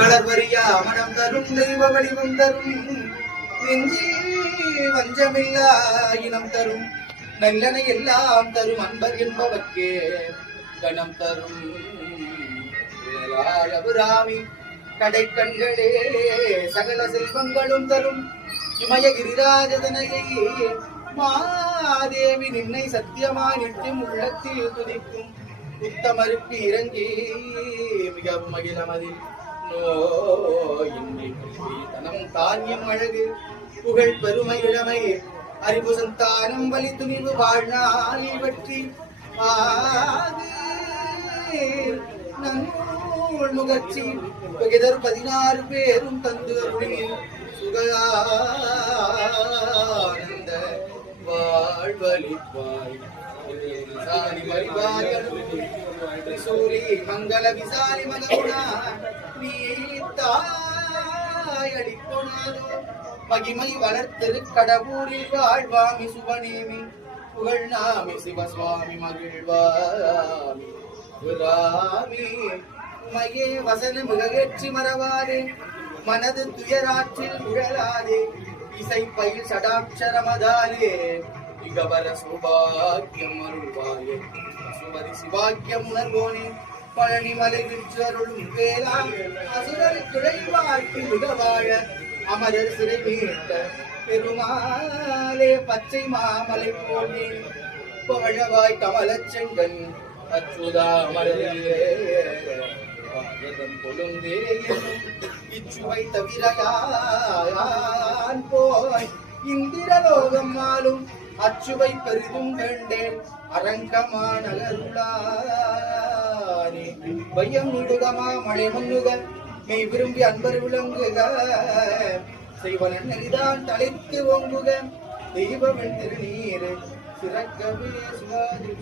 களர்வரியா மனம் தரும் தெய்வ வடிவம் தரும் நெஞ்சில் வஞ்சமில்லா இனம் தரும் நல்லனை எல்லாம் தரும் அன்பர் என்பவர்க்கே கணம் தரும் அபிராமி கடை கண்களே சகல செல்வங்களும் தரும் இமயகிரிராஜதனையை மாதேவி நின்னை சத்தியமாய் நிற்கும் உள்ளத்தில் துதிக்கும் உத்தமருக்கு இறங்கி மிகவும் மகிழமதில் நோயின்றி தனம் தானியம் அழகு புகழ் பெருமை இளமை அறிவு சந்தானம் வலி துணிவு வாழ்நாள் பற்றி நன்னூல் முகர்ச்சி பகிதர் 16 பேரும் தந்து அருளில் சுகானந்த வாழ்வழிப்பாய் சூரி மங்கள விசாலி மகவுனா நீ தாயடிப்போனாதோ மகிமை வளர்த்திரு கடவுரில் வாழ்வாமி சுபநேமி புகழ் நாமி சிவசுவாமி மகிழ்வாமி ராமி மையே வசன மிகற்றி மறவாதே மனது துயராற்றில் உழலாதே இசை பயில் சடாட்சரமதாலே இகவர சுபாக்கியம் அருள்வாயே சுமதி சிவாக்கியம் உணர்வோனே பழனிமலை விற்றருளும் வேளா அசுரர் கிளை வாழ்க்கை மிக வாழ அமரர் சிறை மீட்ட பெருமாளே பச்சை மாமலை போலே பழவாய் கமலச் செங்கன் அச்சுதாமரையே கொழுந்தே இச்சுவை தவிரையான் போய் இந்திரலோகம் ஆளும் அச்சுவை பெரிதும் கண்டேன் அரங்கமானகருளானே பையம் நுடுகமா மழை முன்னுக மெய் விரும்பி அன்பர் விளங்குக செய்வன நெறிதான் தலைத்து ஓங்குக தெய்வம் திருநீர் சிறக்கவே சுவாதி